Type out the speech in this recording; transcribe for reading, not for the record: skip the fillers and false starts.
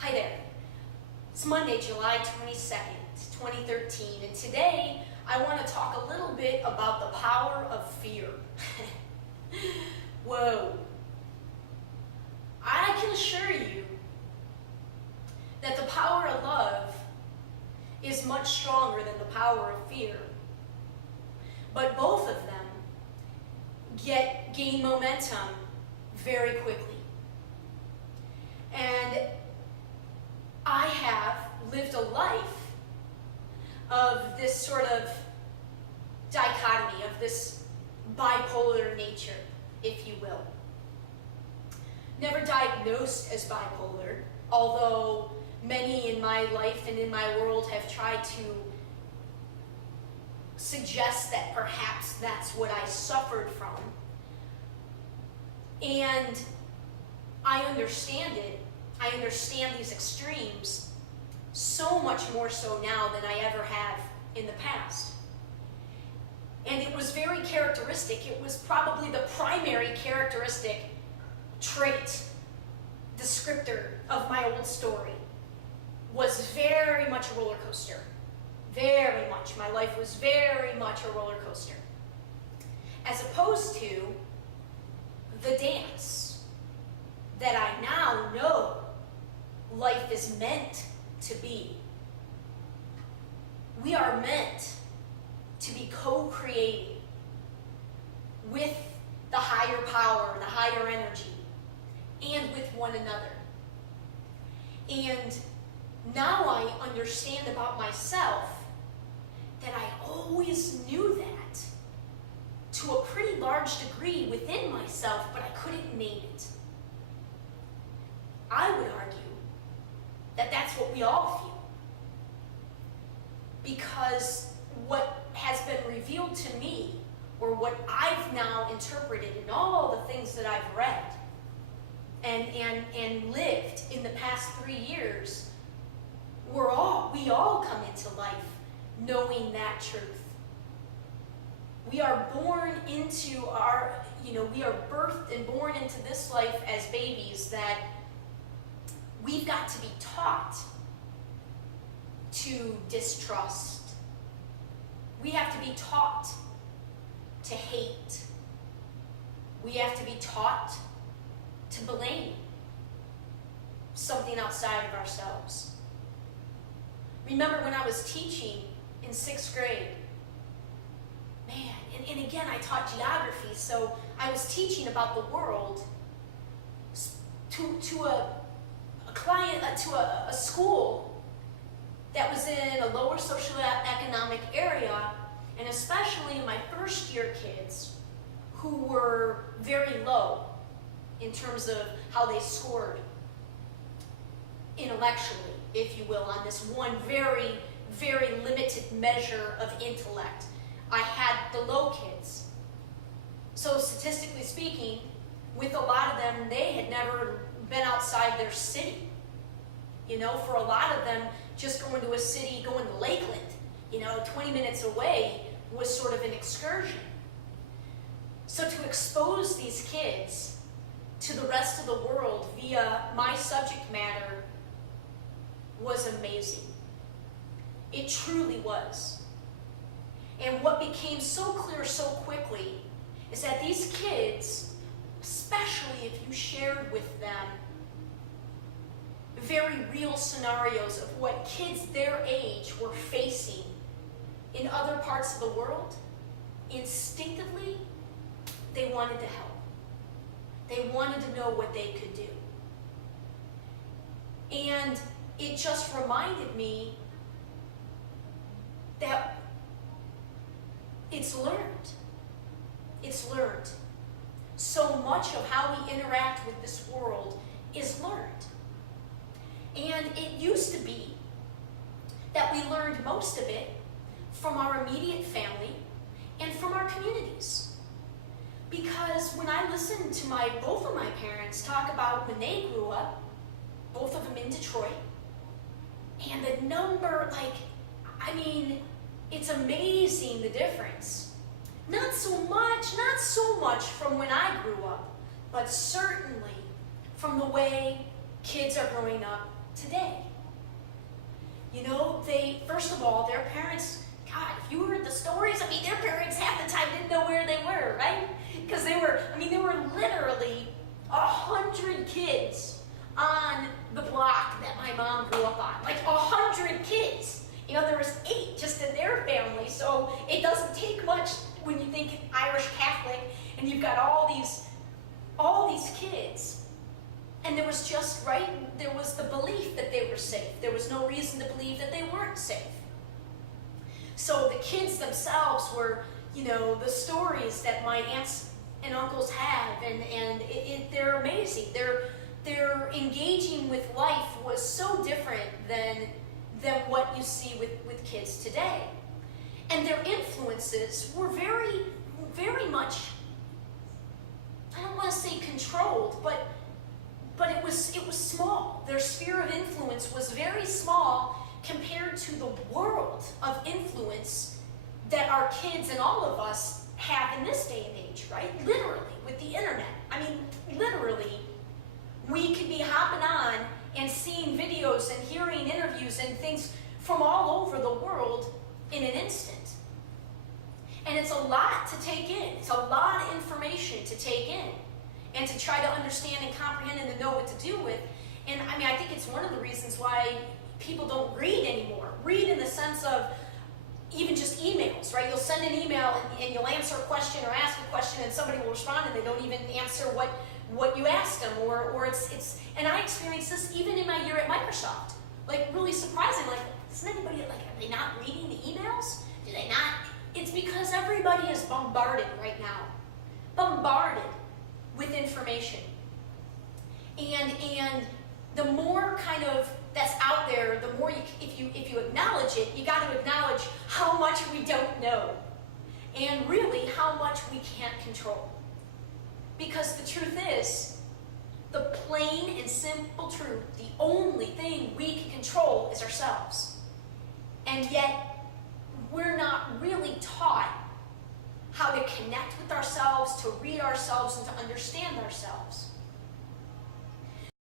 Hi there. It's Monday, July 22nd, 2013, and today I want to talk a little bit about the power of fear. Whoa. I can assure you that the power of love is much stronger than the power of fear. But both of them gain momentum very quickly. And I have lived a life of this sort of dichotomy, of this bipolar nature, if you will. Never diagnosed as bipolar, although many in my life and in my world have tried to suggest that perhaps that's what I suffered from. And I understand it. I understand these extremes so much more so now than I ever have in the past. And it was very characteristic. It was probably the primary characteristic trait, descriptor of my old story, was very much a roller coaster. Very much. My life was very much a roller coaster. As opposed to the dance that I now know life is meant to be. We are meant to be co-creating with the higher power, the higher energy, and with one another. And now I understand about myself that I always knew that to a pretty large degree within myself, but I couldn't name it. I would argue that that's what we all feel. Because what has been revealed to me, or what I've now interpreted in all the things that I've read and lived in the past 3 years, we all come into life knowing that truth. We are born into we are birthed and born into this life as babies that we've got to be taught to distrust. We have to be taught to hate. We have to be taught to blame something outside of ourselves. Remember when I was teaching in 6th grade, man, and again I taught geography, so I was teaching about the world to a school that was in a lower socioeconomic area, and especially my first year kids who were very low in terms of how they scored intellectually, if you will, on this one very, very limited measure of intellect. I had the low kids. So statistically speaking, with a lot of them, they had never been outside their city. For a lot of them, just going to a city, going to Lakeland, 20 minutes away was sort of an excursion. So to expose these kids to the rest of the world via my subject matter was amazing. It truly was. And what became so clear so quickly is that these kids, especially if you shared with them very real scenarios of what kids their age were facing in other parts of the world, instinctively, they wanted to help. They wanted to know what they could do. And it just reminded me that it's learned. It's learned. So much of how we interact with this world is learned. And it used to be that we learned most of it from our immediate family and from our communities. Because when I listened to both of my parents talk about when they grew up, both of them in Detroit, and the number, it's amazing the difference. Not so much from when I grew up, but certainly from the way kids are growing up today. You know, first of all, their parents, God, if you heard the stories, I mean, their parents half the time didn't know where they were, right? Because there were literally 100 kids on the block that my mom grew up on. Like 100 kids. You know, there was 8 just in their family, so it doesn't take much when you think Irish Catholic and you've got all these kids. And there was there was the belief that they were safe. There was no reason to believe that they weren't safe. So the kids themselves were, you know, the stories that my aunts and uncles have, and they're amazing. Their engaging with life was so different than what you see with kids today. And their influences were very, very much, I don't want to say controlled, but it was small. Their sphere of influence was very small compared to the world of influence that our kids and all of us have in this day and age, right? Literally, with the internet. I mean, literally, we could be hopping on and seeing videos and hearing interviews and things from all over the world in an instant. And it's a lot to take in. It's a lot of information to take in and to try to understand and comprehend and to know what to do with. And I mean, I think it's one of the reasons why people don't read anymore. Read in the sense of even just emails, right? You'll send an email and you'll answer a question or ask a question and somebody will respond and they don't even answer what you asked them, or it's and I experienced this even in my year at Microsoft. Like, really surprising, like, isn't anybody, like, are they not reading the emails? Do they not? It's because everybody is bombarded right now. Bombarded with information. And the more kind of that's out there, the more if you acknowledge it, you got to acknowledge how much we don't know. And really how much we can't control. Because the truth is, the plain and simple truth, the only thing we can control is ourselves. And yet, we're not really taught how to connect with ourselves, to read ourselves, and to understand ourselves.